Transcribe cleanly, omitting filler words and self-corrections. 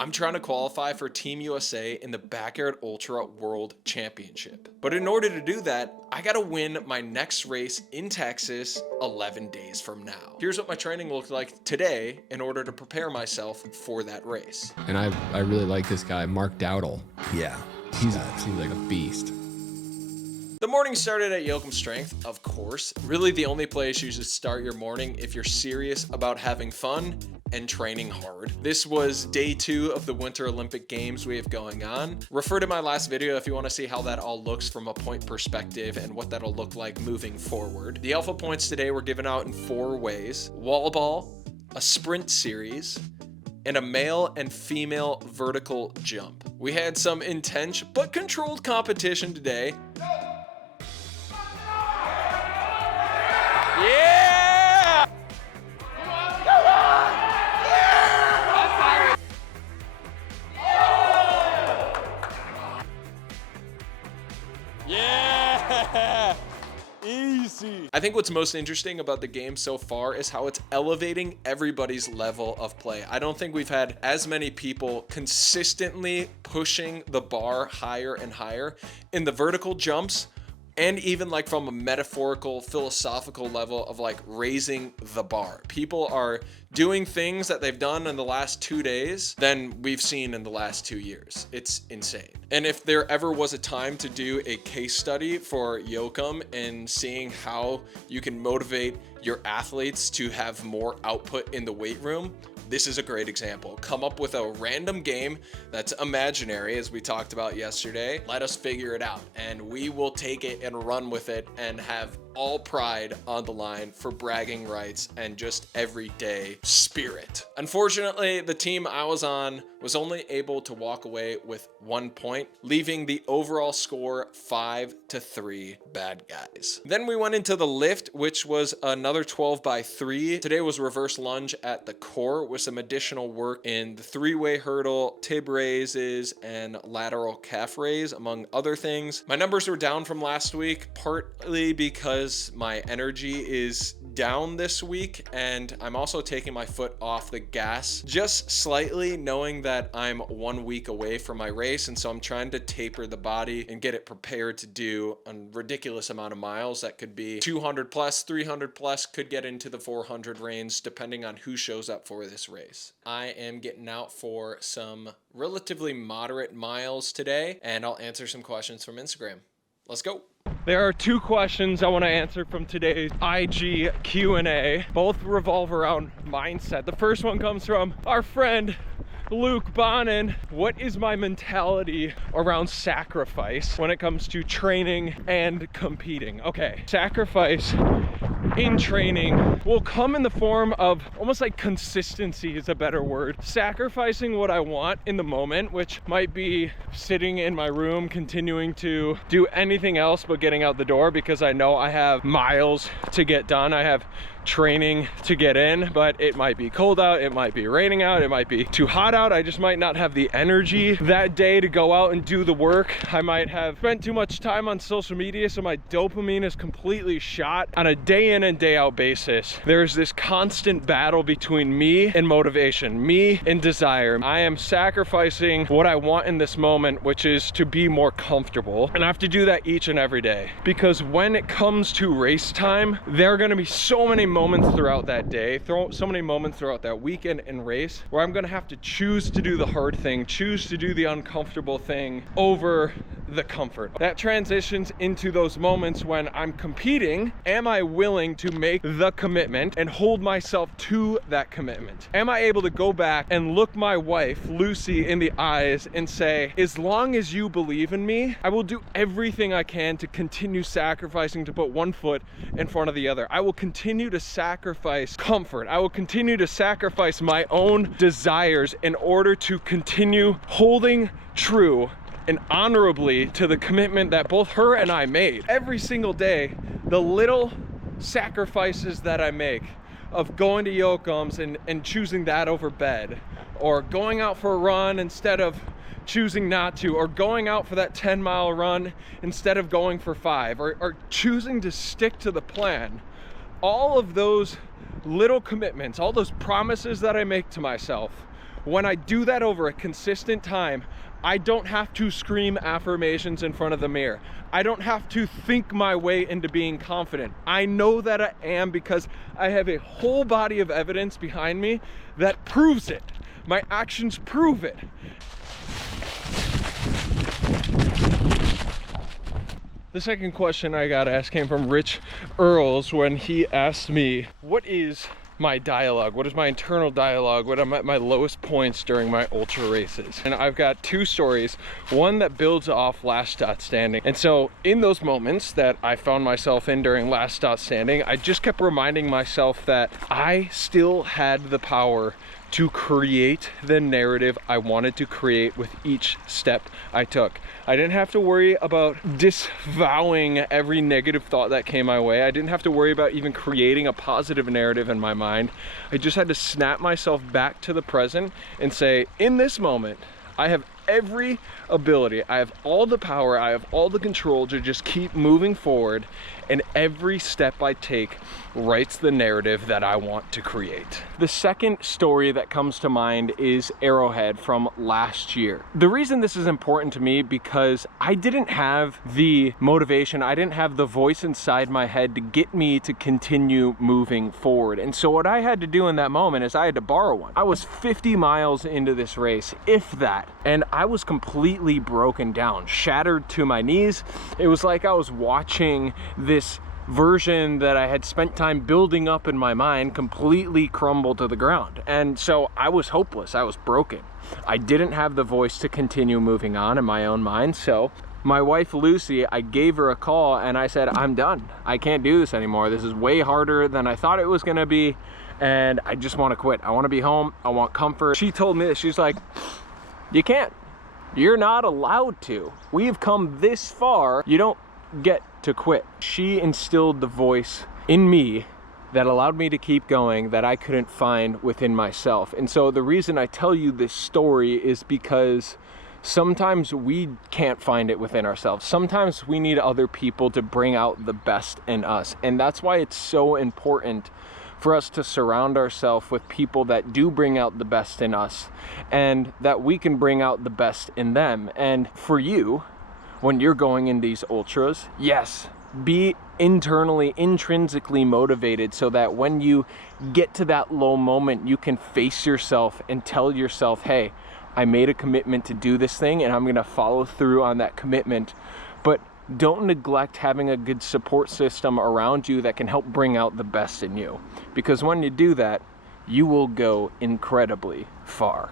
I'm trying to qualify for Team USA in the Backyard Ultra World Championship. But in order to do that, I gotta win my next race in Texas 11 days from now. Here's what my training looked like today in order to prepare myself for that race. And I really like this guy, Mark Dowdle. Yeah. He seems like a beast. The morning started at Yoakum Strength, of course. Really the only place you should start your morning if you're serious about having fun and training hard. This was day 2 of the Winter Olympic Games we have going on. Refer to my last video if you want to see how that all looks from a point perspective and what that'll look like moving forward. The alpha points today were given out in 4 ways: wall ball, a sprint series, and a male and female vertical jump. We had some intense but controlled competition today. Yeah! Come on! Come on! Yeah! Yeah! Easy. I think what's most interesting about the game so far is how it's elevating everybody's level of play. I don't think we've had as many people consistently pushing the bar higher and higher in the vertical jumps, and even like from a metaphorical, philosophical level of like raising the bar. People are doing things that they've done in the last 2 days than we've seen in the last 2 years. It's insane. And if there ever was a time to do a case study for Yoakum and seeing how you can motivate your athletes to have more output in the weight room, this is a great example. Come up with a random game that's imaginary, as we talked about yesterday. Let us figure it out, and we will take it and run with it and have all pride on the line for bragging rights and just everyday spirit. Unfortunately, the team I was on was only able to walk away with 1 point, leaving the overall score 5-3 bad guys. Then we went into the lift, which was another 12x3. Today was reverse lunge at the core with some additional work in the 3-way hurdle, tib raises, and lateral calf raise, among other things. My numbers were down from last week, partly because my energy is down this week, and I'm also taking my foot off the gas just slightly, knowing that I'm 1 week away from my race, and so I'm trying to taper the body and get it prepared to do a ridiculous amount of miles. That could be 200 plus, 300 plus, could get into the 400 range depending on who shows up for this race. I am getting out for some relatively moderate miles today, and I'll answer some questions from Instagram. Let's go. There are 2 questions I want to answer from today's IG Q&A. Both revolve around mindset. The first one comes from our friend Luke Bonin. What is my mentality around sacrifice when it comes to training and competing? Okay, sacrifice in training will come in the form of almost like consistency is a better word. Sacrificing what I want in the moment, which might be sitting in my room, continuing to do anything else but getting out the door because I know I have miles to get done. I have training to get in, but it might be cold out, it might be raining out, it might be too hot out. I just might not have the energy that day to go out and do the work. I might have spent too much time on social media, so my dopamine is completely shot. On a day in and day out basis, there's this constant battle between me and motivation, me and desire. I am sacrificing what I want in this moment, which is to be more comfortable, and I have to do that each and every day, because when it comes to race time, there are going to be so many moments throughout that day, so many moments throughout that weekend and race where I'm gonna have to choose to do the hard thing, choose to do the uncomfortable thing over the comfort. That transitions into those moments when I'm competing. Am I willing to make the commitment and hold myself to that commitment? Am I able to go back and look my wife, Lucy, in the eyes and say, as long as you believe in me, I will do everything I can to continue sacrificing to put one foot in front of the other. I will continue to sacrifice comfort. I will continue to sacrifice my own desires in order to continue holding true and honorably to the commitment that both her and I made. Every single day, the little sacrifices that I make of going to Yoakum's and choosing that over bed, or going out for a run instead of choosing not to, or going out for that 10-mile run instead of going for 5, or choosing to stick to the plan. All of those little commitments, all those promises that I make to myself when I do that over a consistent time, I don't have to scream affirmations in front of the mirror. I don't have to think my way into being confident. I know that I am because I have a whole body of evidence behind me that proves it. My actions prove it. The second question I got asked came from Rich Earls when he asked me, what is my dialogue? What is my internal dialogue? What am I at my lowest points during my ultra races? And I've got two stories, one that builds off Last Stop Standing. And so in those moments that I found myself in during Last Stop Standing, I just kept reminding myself that I still had the power to create the narrative I wanted to create with each step I took. I didn't have to worry about disavowing every negative thought that came my way. I didn't have to worry about even creating a positive narrative in my mind. I just had to snap myself back to the present and say, in this moment, I have every ability, I have all the power, I have all the control to just keep moving forward, and every step I take writes the narrative that I want to create. The second story that comes to mind is Arrowhead from last year. The reason this is important to me because I didn't have the motivation, I didn't have the voice inside my head to get me to continue moving forward. And so what I had to do in that moment is I had to borrow one. I was 50 miles into this race, if that, and I was completely broken down, shattered to my knees. It was like I was watching this version that I had spent time building up in my mind completely crumble to the ground. And so I was hopeless, I was broken. I didn't have the voice to continue moving on in my own mind. So my wife Lucy, I gave her a call and I said, I'm done. I can't do this anymore. This is way harder than I thought it was gonna be. And I just wanna quit. I wanna be home, I want comfort. She told me this, she's like, you can't. You're not allowed to. We've come this far. You don't get to quit. She instilled the voice in me that allowed me to keep going that I couldn't find within myself. And so the reason I tell you this story is because sometimes we can't find it within ourselves. Sometimes we need other people to bring out the best in us. And that's why it's so important for us to surround ourselves with people that do bring out the best in us and that we can bring out the best in them. And for you, when you're going in these ultras, yes, be internally, intrinsically motivated so that when you get to that low moment, you can face yourself and tell yourself, hey, I made a commitment to do this thing and I'm gonna follow through on that commitment. But don't neglect having a good support system around you that can help bring out the best in you. Because when you do that, you will go incredibly far.